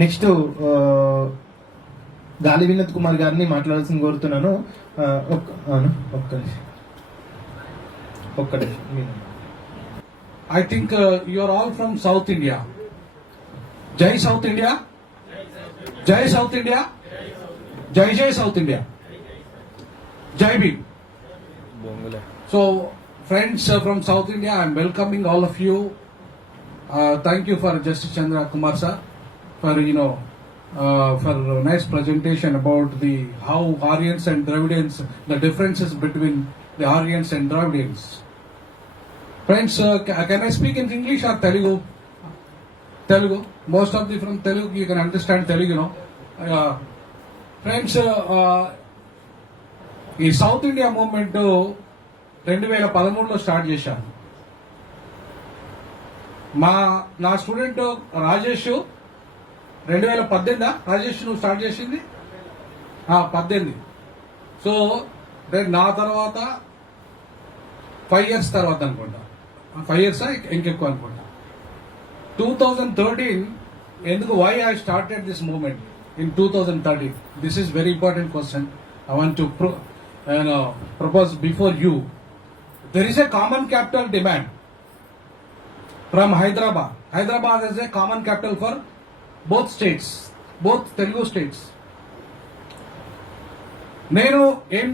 Next గాలి వినోద్ కుమార్ గారిని మాట్లాడాల్సింది కోరుతున్నాను. ఒక్కడే. I think you are all from South India. Jai South India. Jai South India. Jai Jai South India. Jai Bhim. So friends from South India, I am welcoming all of you. Thank you for Justice Chandra Kumar sir for for a nice presentation about the how Aryans and Dravidians, the differences between the Aryans and Dravidians. Friends, can I speak in English or Telugu? Telugu. Most of the from Telugu you can understand Telugu, Friends, ఈ south India movement 2013లో start చేశాను. నా student Rajesh 2018 Rajesh నువ్వు start చేసింది 18. So నా తర్వాత 5 years తర్వాత అనుకుంటా, 5 years ఇంకెక్కువ అనుకుంటా. 2013 ఎందుకు why I started this movement in 2013? This is very important question. I want to propose before you. There is a common capital demand from Hyderabad. Hyderabad is a common capital for both states, both Telugu states. నేను ఏం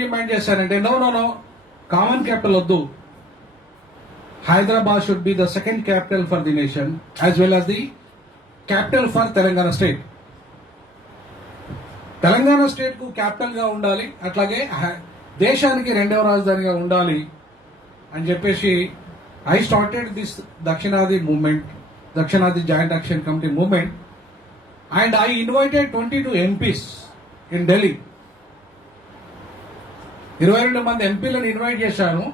demand చేశానంటే no common capital వద్దు. Hyderabad should be the second capital for the nation as well as the capital for Telangana state. Telangana state కు capital గా ఉండాలి, అట్లాగే దేశానికి రెండవ రాజధానిగా ఉండాలి అని చెప్పేసి ఐ స్టార్టెడ్ దిస్ దక్షిణాది మూవ్మెంట్, దక్షిణాది joint action committee movement, and I invited 22 MPs in Delhi. 22 మంది ఎంపీలను ఇన్వైట్ చేశాను.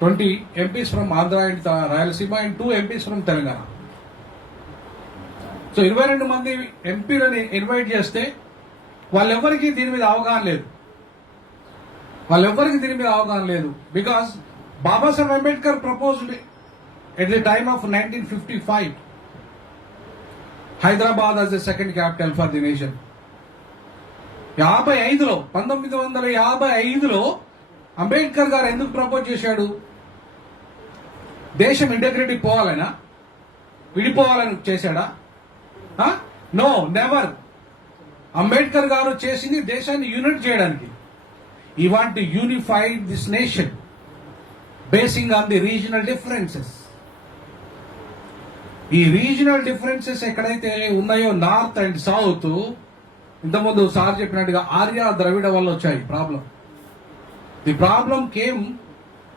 20 MPs from Andhra and Rayalaseema and 2 MPs from Telangana. So 22 మంది ఎంపీలని ఇన్వైట్ చేస్తే వాళ్ళెవ్వరికీ దీని మీద అవగాహన లేదు. Because Babasaheb Ambedkar proposed at the time of 1955 Hyderabad as the second capital for the nation. 1955లో అంబేద్కర్ గారు ఎందుకు ప్రపోజ్ చేశాడు? దేశం ఇంటగ్రిటీ పోవాలనా, విడిపోవాలని చేశాడా? No, never. అంబేద్కర్ గారు చేసింది దేశాన్ని యూనిట్ చేయడానికి. I want to unified this nation basing on the regional differences. ఈ రీజనల్ డిఫరెన్సెస్ ఎక్కడైతే ఉన్నాయో నార్త్ అండ్ సౌత్, ఇంతకుముందు సార్ చెప్పినట్టుగా ఆర్య ద్రవిడ వల్ల వచ్చాయి problem. The problem came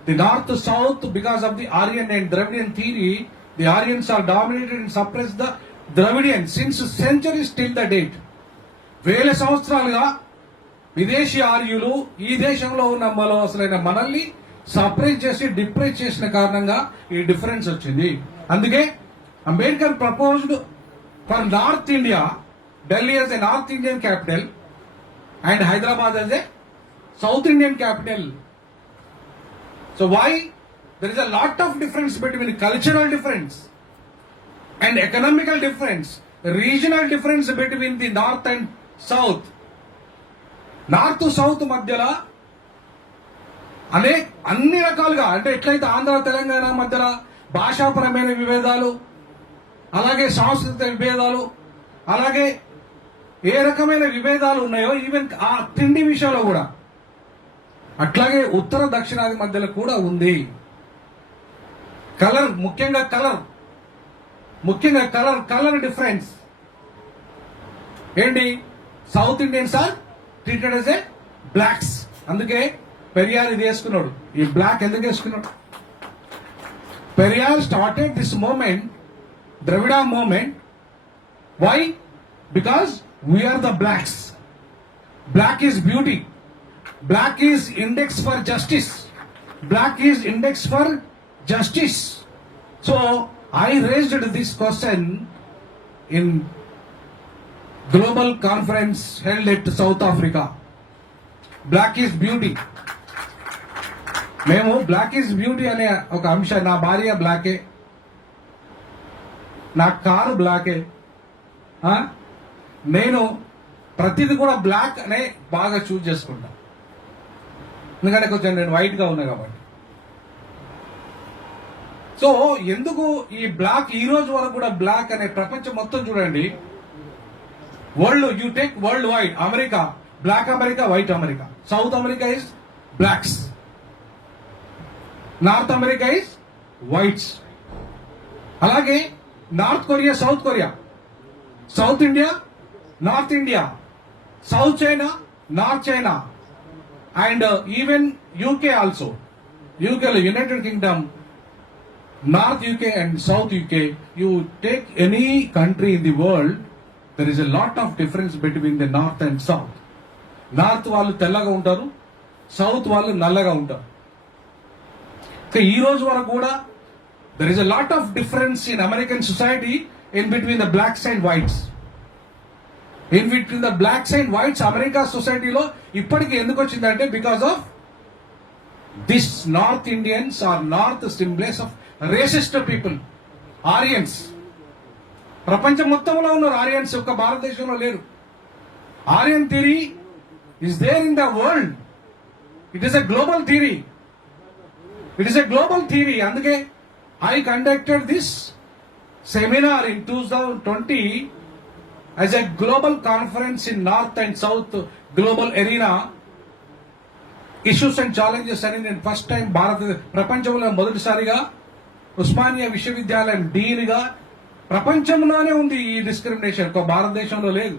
the north south because of the Aryan and Dravidian theory. The Aryans are dominated and suppress the Dravidian since centuries till the date. 1000 సంవత్సరాలుగా విదేశీ ఆర్యులు ఈ దేశంలో ఉన్న అసలైన మనల్ని సపరేట్ చేసి డిప్రెస్ చేసిన కారణంగా ఈ డిఫరెన్స్ వచ్చింది. అందుకే Ambedkar proposed for north India, Delhi as a north Indian capital and Hyderabad as a south Indian capital. So why? There is a lot of difference between cultural difference and economical difference, regional difference between the north and south. North south మధ్యలో అన్ని రకాలుగా, అంటే ఎట్లయితే ఆంధ్ర తెలంగాణ మధ్యలో భాషాపరమైన విభేదాలు, అలాగే సాంస్కృతిక విభేదాలు, అలాగే ఏ రకమైన విభేదాలు ఉన్నాయో ఈవెన్ ఆ తిండి విషయంలో కూడా, అట్లాగే ఉత్తర దక్షిణాది మధ్యలో కూడా ఉంది. ముఖ్యంగా కలర్ డిఫరెన్స్ ఏంటి? South Indians are treated as a blacks. అందుకే పెరియార్ ఇది వేసుకున్నాడు. ఈ బ్లాక్ ఎందుకు వేసుకున్నాడు? Periyar started this movement, Dravida movement. Why? Because we're the blacks. Black is beauty. Black is index for justice. Black is index for justice. So I raised this question in global conference held at South Africa. Black is beauty. మేము black is beauty అనే ఒక అంశం, నా భార్య బ్లాకే, నా car బ్లాకే, నేను ప్రతిదీ కూడా బ్లాక్ అనే బాగా చూజ్ చేసుకుంటా, ఎందుకంటే కొంచెం నేను వైట్ గా ఉన్నా కాబట్టి. సో ఎందుకు ఈ బ్లాక్ ఈ రోజు వరకు కూడా బ్లాక్ అనే ప్రపంచం మొత్తం చూడండి, world you take world wide, America black America, white America, south America is blacks, north America is whites. అలాగే north Korea, south Korea, south India, north India, south China, north China, and even UK also. UK లో united kingdom, North UK and South UK, you take any country in the world, there is a lot of difference between the North and South. North వాళ్ళు తెల్లగా ఉంటారు, South వాళ్ళు నల్లగా ఉంటారు. ఈ రోజు వరకు కూడా there is a lot of difference in American society in between the blacks and whites. In between the blacks and whites, America సొసైటీలో ఇప్పటికీ ఎందుకు వచ్చిందంటే because of this North Indians are north samples of racist people, Aryans. ప్రపంచం మొత్తంలో ఉన్నారు Aryans, ఒక్క భారతదేశంలో లేరు. Aryan theory is there in the world. It is a global theory, it is a global theory. అందుకే I conducted this seminar in 2020 as a global conference in North and South global arena, issues and challenges అని నేను first time ప్రపంచంలో మొదటిసారిగా ఉస్మానియా విశ్వవిద్యాలయం డీన్ గా, ప్రపంచంలోనే ఉంది ఈ డిస్క్రిమినేషన్, ఒక భారతదేశంలో లేదు.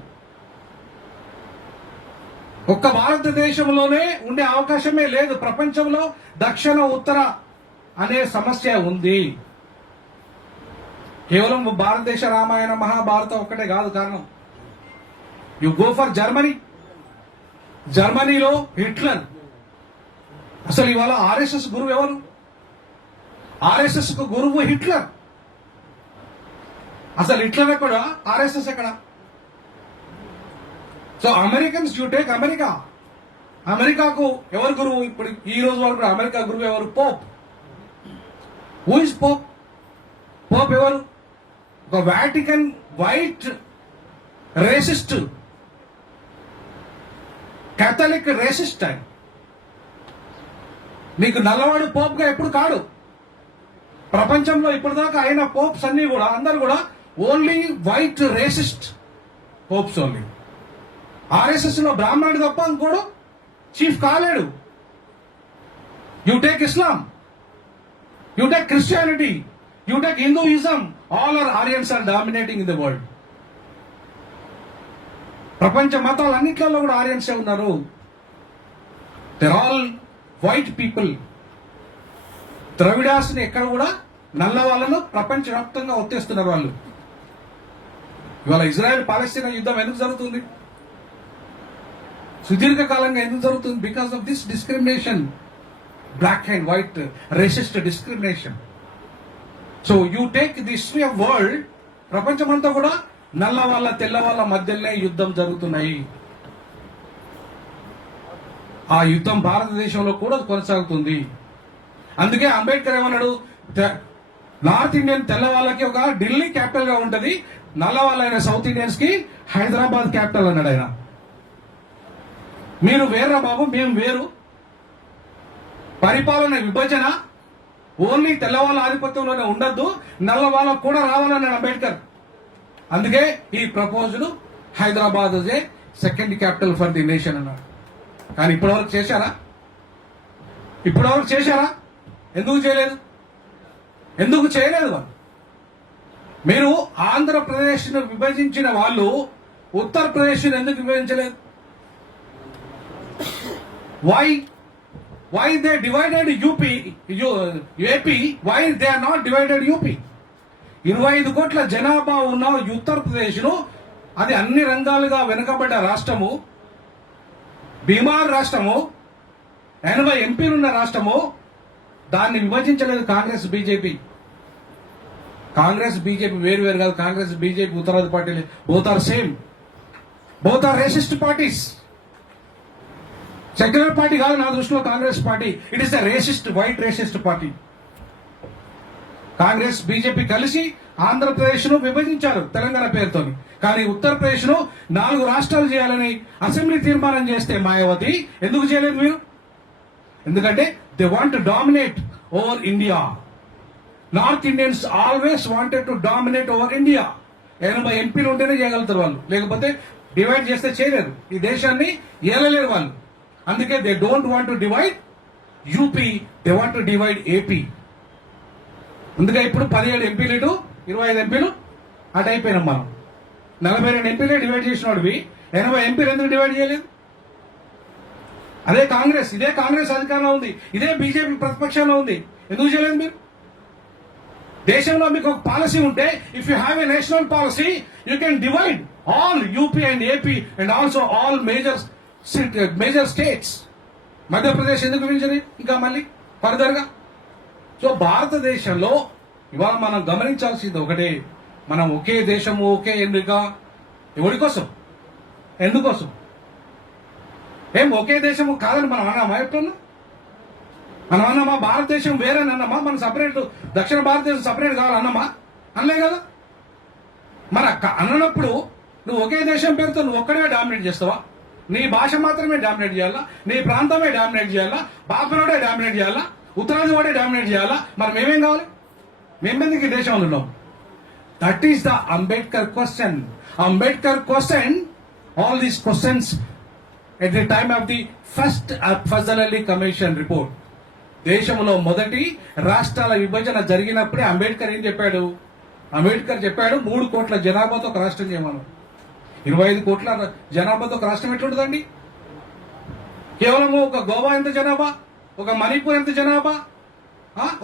ఒక్క భారతదేశంలోనే ఉండే అవకాశమే లేదు. ప్రపంచంలో దక్షిణ ఉత్తర అనే సమస్య ఉంది. కేవలం భారతదేశ రామాయణ మహాభారతం ఒక్కటే కాదు కారణం. యు గో ఫర్ జర్మనీ, జర్మనీలో హిట్లర్. అసలు ఇవాళ ఆర్ఎస్ఎస్ గురువు ఎవరు? ఆర్ఎస్ఎస్ కు గురువు హిట్లర్. అసలు హిట్లర్ ఎక్కడ, ఆర్ఎస్ఎస్ ఎక్కడ? So Americans you take America, అమెరికాకు ఎవరు గురువు? ఇప్పుడు ఈ రోజు వరకు అమెరికా గురువు ఎవరు? Pope. Who is Pope? Pope ఎవరు? ఒక Vatican white racist, Catholic racist. ఆయన నీకు నల్లవాడు పోప్ గా ఎప్పుడు కాడు. ప్రపంచంలో ఇప్పటిదాకా అయిన పోప్స్ అన్ని కూడా అందరు కూడా only white racist popes only. RSS లో బ్రాహ్మణుడు తప్ప ఇంకోడు చీఫ్ కాలేడు. You take Islam, you take Christianity, you take Hinduism, all are Aryans are dominating in the world. ప్రపంచ మతాలన్నిట్లలో కూడా ఆరియన్సే ఉన్నారు. There all white people. Dravidas ని ఎక్కడ కూడా నల్ల వాళ్ళను ప్రపంచవ్యాప్తంగా ఒత్తేస్తున్నారు వాళ్ళు. ఇవాళ ఇజ్రాయెల్ పాలస్తీనా యుద్ధం ఎందుకు జరుగుతుంది? సుదీర్ఘకాలంగా ఎందుకు జరుగుతుంది? Because of this discrimination, black and white racist discrimination. So you take the history of world, ప్రపంచమంతా కూడా నల్ల వాళ్ళ తెల్ల వాళ్ళ మధ్యలోనే యుద్ధం జరుగుతున్నాయి. ఆ యుద్ధం భారతదేశంలో కూడా కొనసాగుతుంది. అందుకే అంబేద్కర్ ఏమన్నాడు? నార్త్ ఇండియన్ తెల్ల వాళ్ళకి ఒక ఢిల్లీ క్యాపిటల్ గా ఉంటది, నల్ల వాళ్ళైన సౌత్ ఇండియన్స్ కి హైదరాబాద్ క్యాపిటల్ అన్నాడు ఆయన. మీరు వేర్రా బాబు, మేము వేరు. పరిపాలన విభజన ఓన్లీ తెల్లవాళ్ళ ఆధిపత్యంలోనే ఉండద్దు, నల్ల వాళ్ళకు కూడా రావాలన్నాడు అంబేద్కర్. అందుకే ఈ proposal Hyderabad A second capital for the nation అన్నాడు. కానీ ఇప్పటివరకు చేశారా? ఇప్పటివరకు చేశారా? ఎందుకు చేయలేదు? ఎందుకు చేయలేదు వాళ్ళు? మీరు ఆంధ్రప్రదేశ్ ను విభజించిన వాళ్ళు ఉత్తరప్రదేశ్ ఎందుకు విభజించలేదు? Why they divided AP, why they are not divided UP? 25 కోట్ల జనాభా ఉన్న ఉత్తరప్రదేశ్ ను, అది అన్ని రంగాలుగా వెనుకబడ్డ రాష్ట్రము, బీమార్ రాష్ట్రము, 80 ఎంపీలున్న రాష్ట్రము, దాన్ని విభజించలేదు కాంగ్రెస్ బీజేపీ. కాంగ్రెస్ బీజేపీ వేరు వేరు కాదు. కాంగ్రెస్ బీజేపీ ఉత్తరాది పార్టీలు both are same, both are racist parties. Secular party కాదు నా దృష్టిలో Congress party. It is the racist, white racist party. Congress BJP కలిసి ఆంధ్రప్రదేశ్ ను విభజించారు తెలంగాణ పేరుతోని. కానీ ఉత్తరప్రదేశ్ ను 4 రాష్ట్రాలు చేయాలని అసెంబ్లీ తీర్మానం చేస్తే మాయావతి ఎందుకు చేయలేదు మీరు? ఎందుకంటే they want to dominate over India. North Indians always wanted to dominate over India. 80 ఎంపీలు ఉంటేనే చేయగలుగుతారు వాళ్ళు, లేకపోతే డివైడ్ చేస్తే చేయలేరు. ఈ దేశాన్ని ఏలలేరు వాళ్ళు. అందుకే they don't want to divide UP, they want to divide AP. అందుకే ఇప్పుడు 17 ఎంపీలు ఇటు 25 ఎంపీలు అటు అయిపోయినాం మనం. 42 ఎంపీలే డివైడ్ చేసినోడివి 80 ఎంపీలు ఎందుకు డివైడ్ చేయలేదు? అదే కాంగ్రెస్, ఇదే కాంగ్రెస్ అధికారంలో ఉంది, ఇదే బీజేపీ ప్రతిపక్షంలో ఉంది, ఎందుకు చేయలేదు మీరు? దేశంలో మీకు ఒక పాలసీ ఉంటే, if you have a national policy you can divide all UP and AP and also all major states. Madhya Pradesh ఎందుకు విభజించని ఇంకా మళ్ళీ ఫర్దర్ గా? సో భారతదేశంలో ఇవాళ మనం గమనించాల్సింది ఒకటే, మనం ఒకే దేశము ఒకే ఎన్నిక. ఎవరి కోసం? ఎందుకోసం? ఏం ఒకే దేశము కాదని మనం అన్నామా? ఎప్పుడన్నా మనం అన్నామా? భారతదేశం వేరే అన్నామా? మనం సపరేట్, దక్షిణ భారతదేశం సపరేట్ కావాలన్నామా? అనలే కదా. మన అన్నప్పుడు నువ్వు ఒకే దేశం పేరుతో నువ్వు ఒక్కడే డామినేట్ చేస్తావా? నీ భాష మాత్రమే డామినేట్ చేయాలా? నీ ప్రాంతమే డామినేట్ చేయాలా? బాపనోడే డామినేట్ చేయాలా? ఉత్తరాది వాడే డామినేట్ చేయాలా? మరి మేమేం కావాలి? మేమెందుకు ఈ దేశంలో ఉన్నాం? That is the Ambedkar question. Ambedkar question all these questions at the time of the first Fazal Ali commission report. దేశంలో మొదటి రాష్ట్రాల విభజన జరిగినప్పుడే అంబేద్కర్ ఏం చెప్పాడు? అంబేద్కర్ చెప్పాడు 3 కోట్ల జనాభాతో ఒక రాష్ట్రం చేయమను. 25 కోట్ల జనాభాతో ఒక రాష్ట్రం ఎట్లుంటుందండి? కేవలం ఒక గోవా ఎంత జనాభా, ఒక మణిపూర్ ఎంత జనాభా,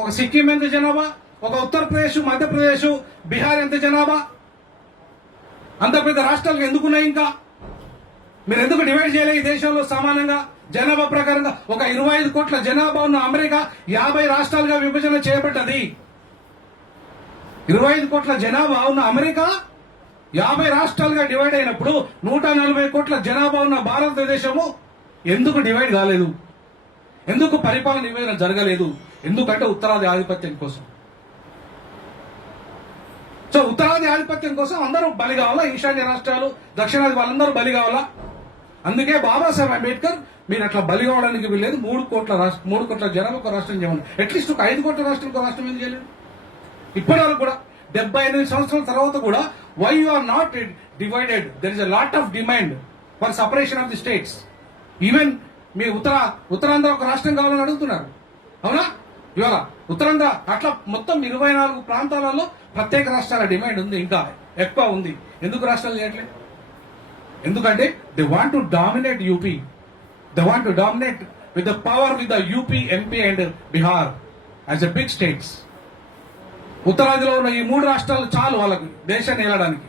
ఒక సిక్కిం ఎంత జనాభా, ఒక ఉత్తరప్రదేశ్, మధ్యప్రదేశ్, బీహార్ ఎంత జనాభా? అంత పెద్ద రాష్ట్రాలు ఎందుకున్నాయి? ఇంకా మీరు ఎందుకు డివైడ్ చేయలే ఈ దేశంలో సమానంగా జనాభా ప్రకారంగా? ఒక 25 కోట్ల జనాభా ఉన్న అమెరికా 50 రాష్ట్రాలుగా విభజన చేయబడ్డది. 25 కోట్ల జనాభా ఉన్న అమెరికా 50 రాష్ట్రాలుగా డివైడ్ అయినప్పుడు 140 కోట్ల జనాభా ఉన్న భారతదేశము ఎందుకు డివైడ్ కాలేదు? ఎందుకు పరిపాలన విభజన జరగలేదు? ఎందుకంటే ఉత్తరాది ఆధిపత్యం కోసం. సో ఉత్తరాది ఆధిపత్యం కోసం అందరూ బలి కావాలా? ఈశాన్య రాష్ట్రాలు, దక్షిణాది వాళ్ళందరూ బలి కావాలా? అందుకే బాబాసాహెబ్ అంబేద్కర్ మీరు అట్లా బలి కావడానికి వీల్లేదు, 3 కోట్ల జనాభా ఒక రాష్ట్రం చేయమని. అట్లీస్ట్ ఒక 5 కోట్ల రాష్ట్రం ఒక రాష్ట్రం ఎందుకు చేయలేదు? ఇప్పటి వరకు కూడా 78 సంవత్సరాల తర్వాత కూడా why you are not divided? There is a lot of demand for separation of the states. Even మీ ఉత్తరాంధ్ర ఒక రాష్ట్రం కావాలని అడుగుతున్నారు, అవునా? ఇవాళ ఉత్తరాంధ్ర అట్లా మొత్తం 24 ప్రాంతాలలో ప్రత్యేక రాష్ట్రాల డిమాండ్ ఉంది, ఇంకా ఎక్కువ ఉంది. ఎందుకు రాష్ట్రాలు చేయట్లేదు? ఎందుకంటే they want to dominate UP, they want to dominate with the power with the UP, MP and Bihar as a big states. ఉత్తరాదిలో ఉన్న ఈ 3 రాష్ట్రాలు చాలు వాళ్ళకి దేశాన్ని ఏలడానికి.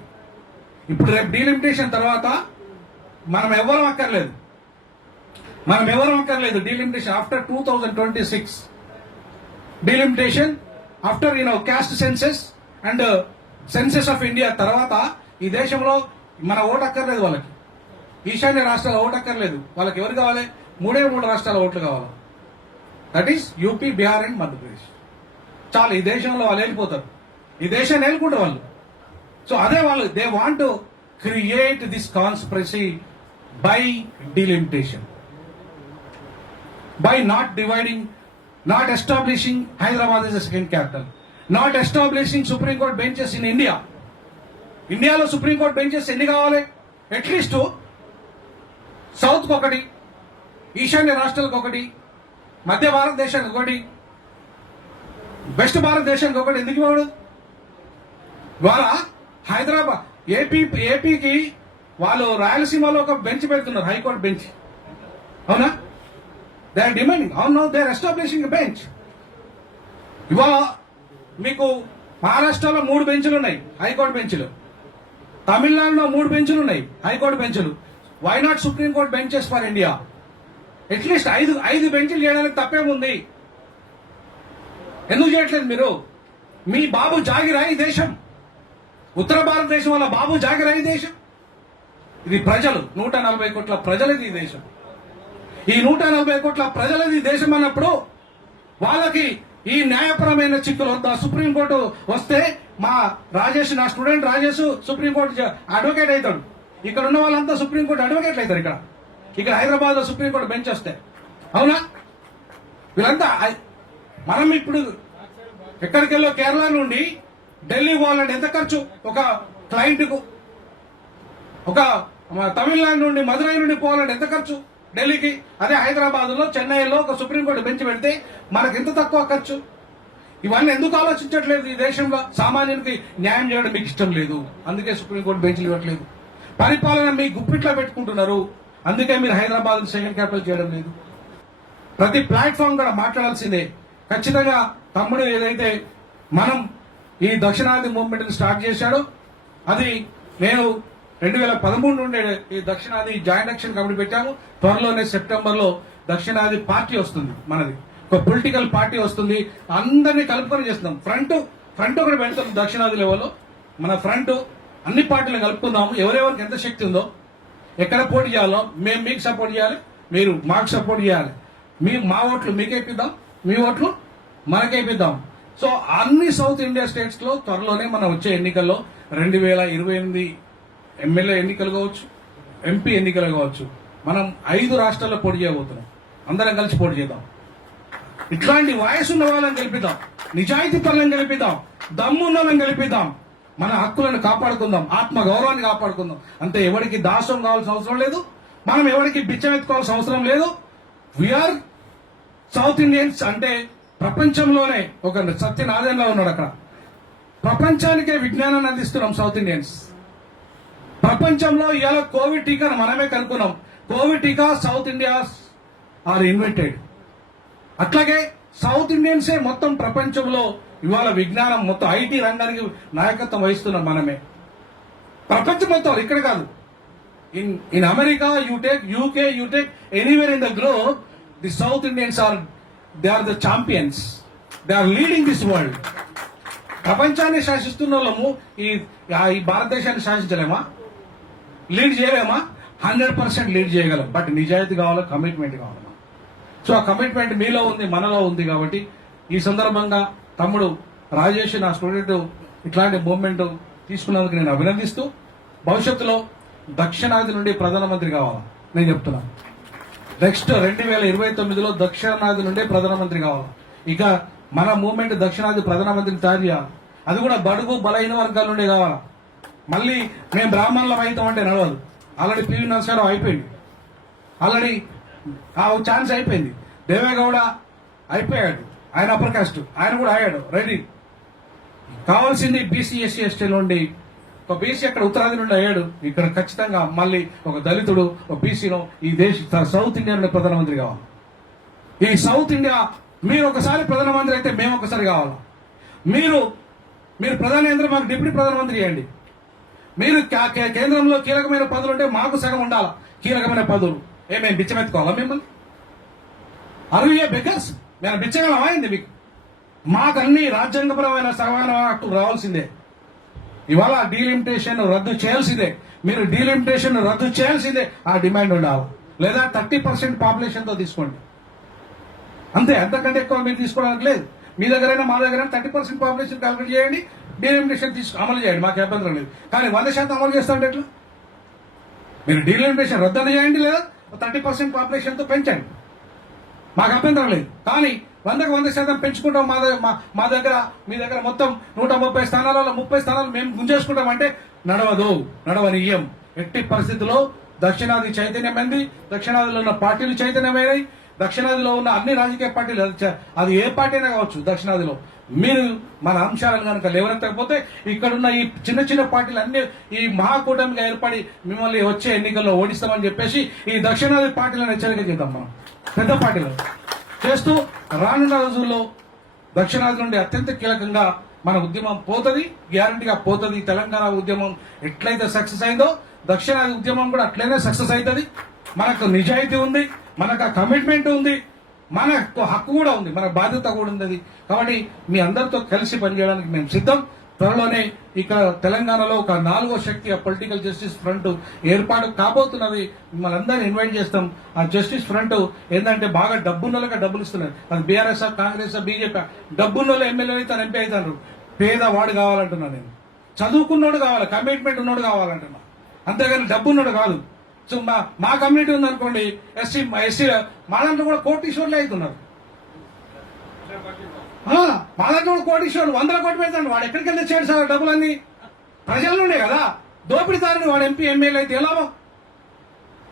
ఇప్పుడు రేపు డీలిమిటేషన్ తర్వాత మనం ఎవరం అక్కర్లేదు, delimitation after 2026, delimitation after caste census and census of India తర్వాత ఈ దేశంలో మన ఓటు అక్కర్లేదు వాళ్ళకి. ఈశాన్య రాష్ట్రాల ఓటు అక్కర్లేదు వాళ్ళకి. ఎవరు కావాలి? 3 రాష్ట్రాల ఓట్లు కావాలి. That is UP, Bihar and Madhya Pradesh. చాలు, ఈ దేశంలో వాళ్ళు వెళ్ళిపోతారు, ఈ దేశాన్ని వెళ్ళుకుంటారు వాళ్ళు. సో అదే వాళ్ళు they want to create this conspiracy by delimitation, by not dividing, not establishing Hyderabad as a second capital, not establishing Supreme Court benches in India. ఇండియాలో సుప్రీం కోర్ట్ బెంచెస్ ఎన్ని కావాలి? అట్లీస్ట్ సౌత్కి ఒకటి, ఈశాన్య రాష్ట్రాలకు ఒకటి, మధ్య భారతదేశానికి ఒకటి, వెస్ట్ భారతదేశానికి ఒకటి. ఎందుకు ఇవ్వడు? ఇవాళ హైదరాబాద్ ఏపీకి వాళ్ళు రాయలసీమలో ఒక బెంచ్ పెడుతున్నారు, హైకోర్టు బెంచ్, అవునా? దే ఆర్ డిమాండింగ్, అవును, దే ఆర్ ఎస్టాబ్లిషింగ్ బెంచ్. ఇవాళ మీకు మహారాష్ట్రలో 3 బెంచులు ఉన్నాయి, హైకోర్టు బెంచ్లు. తమిళనాడులో 3 బెంచులు ఉన్నాయి, హైకోర్టు బెంచులు. Why not supreme court benches for India? At least 5 బెంచులు చేయడానికి తప్పేముంది? ఎందుకు చేయట్లేదు మీరు? మీ బాబు జాగిరా ఈ దేశం? ఉత్తర భారతదేశం వల్ల బాబు జాగిరా ఈ దేశం? ఇది ప్రజలు, 140 కోట్ల ప్రజలది ఈ దేశం. ఈ 140 కోట్ల ప్రజలది దేశం అన్నప్పుడు వాళ్ళకి ఈ న్యాయపరమైన చిక్కులు వద్ద సుప్రీంకోర్టు వస్తే మా రాజేష్, నా స్టూడెంట్ రాజేష్ సుప్రీంకోర్టు అడ్వకేట్ అవుతాడు. ఇక్కడ ఉన్న వాళ్ళంతా సుప్రీంకోర్టు అడ్వకేట్లు అవుతారు. ఇక్కడ హైదరాబాద్ లో సుప్రీంకోర్టు బెంచ్ వస్తే, అవునా? వీళ్ళంతా మనం ఇప్పుడు ఎక్కడికి వెళ్ళో కేరళ నుండి ఢిల్లీ పోవాలంటే ఎంత ఖర్చు ఒక క్లయింట్ కు? ఒక తమిళనాడు నుండి మదురై నుండి పోవాలంటే ఎంత ఖర్చు ఢిల్లీకి? అదే హైదరాబాద్ లో, చెన్నైలో ఒక సుప్రీంకోర్టు బెంచ్ పెడితే మనకు ఎంత తక్కువ ఖర్చు? ఇవన్నీ ఎందుకు ఆలోచించట్లేదు? ఈ దేశంలో సామాన్యునికి న్యాయం చేయడం మీకు ఇష్టం లేదు, అందుకే సుప్రీంకోర్టు బెంచ్లు ఇవ్వట్లేదు. పరిపాలన మీ గుప్పిట్లో పెట్టుకుంటున్నారు, అందుకే మీరు హైదరాబాద్ సెకండ్ క్యాపిటల్ చేయడం లేదు. ప్రతి ప్లాట్ఫామ్ కూడా మాట్లాడాల్సిందే. ఖచ్చితంగా తమ్ముడు ఏదైతే మనం ఈ దక్షిణాది మూవ్మెంట్ స్టార్ట్ చేశాడో, అది నేను 2013 నుండి ఈ దక్షిణాది జాయింట్ యాక్షన్ కమిటీ పెట్టాము. త్వరలోనే సెప్టెంబర్ లో దక్షిణాది పార్టీ వస్తుంది, మనది ఒక పొలిటికల్ పార్టీ వస్తుంది. అందరినీ కలుపుకొని చేస్తున్నాం. ఫ్రంట్ ఒకటి పెడుతున్నాం దక్షిణాది లెవెల్లో. మన ఫ్రంట్ అన్ని పార్టీలను కలుపుకుందాము. ఎవరెవరికి ఎంత శక్తి ఉందో, ఎక్కడ పోటీ చేయాలో మేము మీకు సపోర్ట్ చేయాలి, మీరు మాకు సపోర్ట్ చేయాలి. మా ఓట్లు మీకేపిద్దాం, మీ ఓట్లు మనకేపిద్దాం. సో అన్ని సౌత్ ఇండియా స్టేట్స్ లో త్వరలోనే మనం వచ్చే ఎన్నికల్లో 2028 ఎమ్మెల్యే ఎన్నికలు కావచ్చు, ఎంపీ ఎన్నికలు కావచ్చు, మనం 5 రాష్ట్రాల్లో పోటీ చేయబోతున్నాం. అందరం కలిసి పోటీ చేద్దాం. ఇట్లాంటి వాయిస్ ఉన్న వాళ్ళని గెలిపిద్దాం, నిజాయితీ పనులను గెలిపిద్దాం, దమ్మున్న వాళ్ళని గెలిపిద్దాం. మన హక్కులను కాపాడుకుందాం, ఆత్మ గౌరవాన్ని కాపాడుకుందాం. అంతే. ఎవరికి దాసం కావాల్సిన అవసరం లేదు, మనం ఎవరికి బిచ్చం ఎత్తుకోవాల్సిన అవసరం లేదు. We're south Indians. అంటే ప్రపంచంలోనే ఒక సత్యనారాయణలా ఉన్నాడు అక్కడ. ప్రపంచానికే విజ్ఞానాన్ని అందిస్తున్నాం సౌత్ ఇండియన్స్. ప్రపంచంలో ఇవాళ కోవిడ్ టీకాను మనమే కనుక్కున్నాం. కోవిడ్ టీకా సౌత్ ఇండియాస్ ఆర్ ఇన్వెంటెడ్. అట్లాగే సౌత్ ఇండియన్సే మొత్తం ప్రపంచంలో ఇవాళ విజ్ఞానం మొత్తం ఐటీ రంగానికి నాయకత్వం వహిస్తున్నాం మనమే. ప్రపంచం మొత్తం, ఇక్కడ కాదు. In America you take, UK you take, anywhere in the globe, the south Indians they are the champions. They are leading this world. ప్రపంచాన్ని శాసిస్తున్న వాళ్ళము ఈ భారతదేశాన్ని శాసించలేమా? లీడ్ చేయలేమా? 100% లీడ్ చేయగలం. బట్ నిజాయితీ కావాలి, కమిట్మెంట్ కావాలి. సో ఆ కమిట్మెంట్ మీలో ఉంది, మనలో ఉంది. కాబట్టి ఈ సందర్భంగా తమ్ముడు రాజేష్, నా స్టూడెంట్, ఇట్లాంటి మూవ్మెంట్ తీసుకున్నందుకు నేను అభినందిస్తూ, భవిష్యత్తులో దక్షిణాది నుండి ప్రధానమంత్రి కావాలా నేను చెప్తున్నా. నెక్స్ట్ 2029లో దక్షిణాది నుండి ప్రధానమంత్రి కావాలా. ఇక మన మూవ్మెంట్ దక్షిణాది ప్రధానమంత్రిని తయారు చేయాలి. అది కూడా బడుగు బలహీన వర్గాల నుండి కావాలా. మళ్ళీ మేము బ్రాహ్మణులం అవుతామంటే నడవదు. ఆల్రెడీ పివి నరసింహారావు అయిపోయింది, ఆల్రెడీ ఆ ఛాన్స్ అయిపోయింది. దేవేగౌడ అయిపోయాడు, ఆయన అప్పర్ కాస్ట్, ఆయన కూడా అయ్యాడు రెడీ. కావాల్సింది బీసీ ఎస్సీ ఎస్టీ నుండి ఒక బీసీ అక్కడ ఉత్తరాది నుండి అయ్యాడు. ఇక్కడ ఖచ్చితంగా మళ్ళీ ఒక దళితుడు, ఒక బీసీలో ఈ సౌత్ ఇండియా నుండి ప్రధానమంత్రి కావాలి. ఈ సౌత్ ఇండియా మీరు ఒకసారి ప్రధానమంత్రి అయితే మేము ఒకసారి కావాలి. మీరు ప్రధానమంత్రి, మాకు డిప్యూటీ ప్రధానమంత్రి చేయండి. మీరు కేంద్రంలో కీలకమైన పదవులు ఉంటే మాకు సగం ఉండాలి కీలకమైన పదవులు. మేము బిచ్చమెత్తుకోవాలా మిమ్మల్ని? అరువే బెకర్స్ మేము బిచ్చగలమా అయింది మీకు? మాకు అన్ని రాజ్యాంగపరమైన సమాన హక్కు రావాల్సిందే. ఇవాళ డీలిమిటేషన్ రద్దు చేయాల్సిందే. మీరు డీలిమిటేషన్ రద్దు చేయాల్సిందే. ఆ డిమాండ్ ఉండాలి. లేదా 30% పాపులేషన్తో తీసుకోండి, అంతే. అంతకంటే ఎక్కువ మీరు తీసుకోవడానికి లేదు. మీ దగ్గరైనా మా దగ్గరైనా 30% పాపులేషన్ క్యాల్కులేట్ చేయండి, డీలిమిటేషన్ అమలు చేయండి, మాకు అభ్యంతరం లేదు. కానీ 100% అమలు చేస్తాంటే ఎట్లా? మీరు డీలిమిటేషన్ రద్దు చేయండి, లేదా 30% పాపులేషన్తో పెంచండి, మాకు అభ్యంతరం లేదు. కానీ 100% పెంచుకుంటాం. మా దగ్గర మీ దగ్గర మొత్తం 130 స్థానాలలో 30 స్థానాలు మేము గుంజేసుకుంటామంటే నడవనీయం. ఎట్టి పరిస్థితుల్లో దక్షిణాది చైతన్యమైంది, దక్షిణాదిలో ఉన్న పార్టీలు చైతన్యమైనవి, దక్షిణాదిలో ఉన్న అన్ని రాజకీయ పార్టీలు, అది ఏ పార్టీ అయినా కావచ్చు, దక్షిణాదిలో మీరు మన అంశాలను కనుక లేవనెత్తకపోతే ఇక్కడున్న ఈ చిన్న చిన్న పార్టీలు అన్ని ఈ మహాకూటమిగా ఏర్పడి మిమ్మల్ని వచ్చే ఎన్నికల్లో ఓడిస్తామని చెప్పేసి ఈ దక్షిణాది పార్టీలను హెచ్చరిక చేద్దాం. మనం పెద్ద పార్టీలు చేస్తూ రానున్న రోజుల్లో దక్షిణాది నుండి అత్యంత కీలకంగా మన ఉద్యమం పోతుంది, గ్యారంటీగా పోతుంది. తెలంగాణ ఉద్యమం ఎట్లయితే సక్సెస్ అయిందో దక్షిణాది ఉద్యమం కూడా అట్లనే సక్సెస్ అవుతుంది. మనకు నిజాయితీ ఉంది, మనకు ఆ కమిట్మెంట్ ఉంది, మనకు హక్కు కూడా ఉంది, మన బాధ్యత కూడా ఉంది. కాబట్టి మీ అందరితో కలిసి పనిచేయడానికి మేము సిద్ధం. త్వరలోనే ఇక్కడ తెలంగాణలో ఒక 4వ శక్తి, పొలిటికల్ జస్టిస్ ఫ్రంట్ ఏర్పాటు కాబోతున్నది. మిమ్మల్ని అందరినీ ఇన్వైట్ చేస్తాం. ఆ జస్టిస్ ఫ్రంట్ ఏంటంటే బాగా డబ్బున్నోళ్ళగా డబ్బులు ఇస్తున్నారు. అది బీఆర్ఎస్, కాంగ్రెస్, బీజేపీ. డబ్బున్నోళ్ళు ఎమ్మెల్యే అయితే ఎంపీ అవుతారు, పేదవాడు కావాలంటున్నా నేను. చదువుకున్నోడు కావాలి, కమిట్మెంట్ ఉన్నోడు కావాలంటున్నా, అంతేగాని డబ్బు ఉన్నోడు కాదు. సో మా కమ్యూనిటీ ఉందనుకోండి, ఎస్సీ మా దాంట్లో కూడా కోటీశ్వర్లే అవుతున్నారు. మా దాంట్లో కూడా కోటీశ్వరులు 100 కోట్లు పెడతాడు. వాడు ఎక్కడికి వెళ్ళి తెచ్చాడు సార్ డబ్బులన్నీ? ప్రజల నుండే కదా. దోపిడీదారుని వాడు ఎంపీ ఎమ్మెల్యే అయితే ఎలా?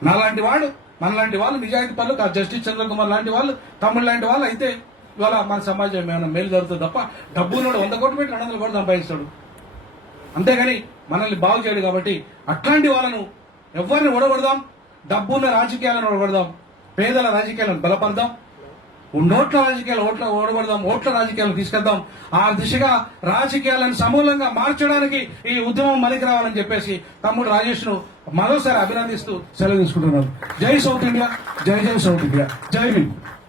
నాలాంటి వాడు, మనలాంటి వాళ్ళు, నిజాయితీ పనులు, జస్టిస్ చంద్రకుమార్ లాంటి వాళ్ళు, తమ్ముడు లాంటి వాళ్ళు అయితే ఇవాళ మన సమాజం ఏమైనా మేలు జరుగుతుంది తప్ప డబ్బు ఉన్నాడు 100 కోట్లు పెట్టి 200 కోట్లు సంపాదిస్తాడు, అంతేగాని మనల్ని బాగు చేయడు. కాబట్టి అట్లాంటి వాళ్ళను ఎవరిని ఓడగొడదాం, డబ్బున్న రాజకీయాలను ఓడగొడదాం, పేదల రాజకీయాలను బలపడదాం, నోట్ల రాజకీయాలు ఓడగొడదాం, ఓట్ల రాజకీయాలను తీసుకెళ్దాం. ఆ దిశగా రాజకీయాలను సమూలంగా మార్చడానికి ఈ ఉద్యమం మలికి రావాలని చెప్పేసి తమ్ముడు రాజేష్ ను మరోసారి అభినందిస్తూ సెలవు తీసుకుంటున్నాను. జై సౌత్ ఇండియా, జై జై సౌత్ ఇండియా, జై హింద్.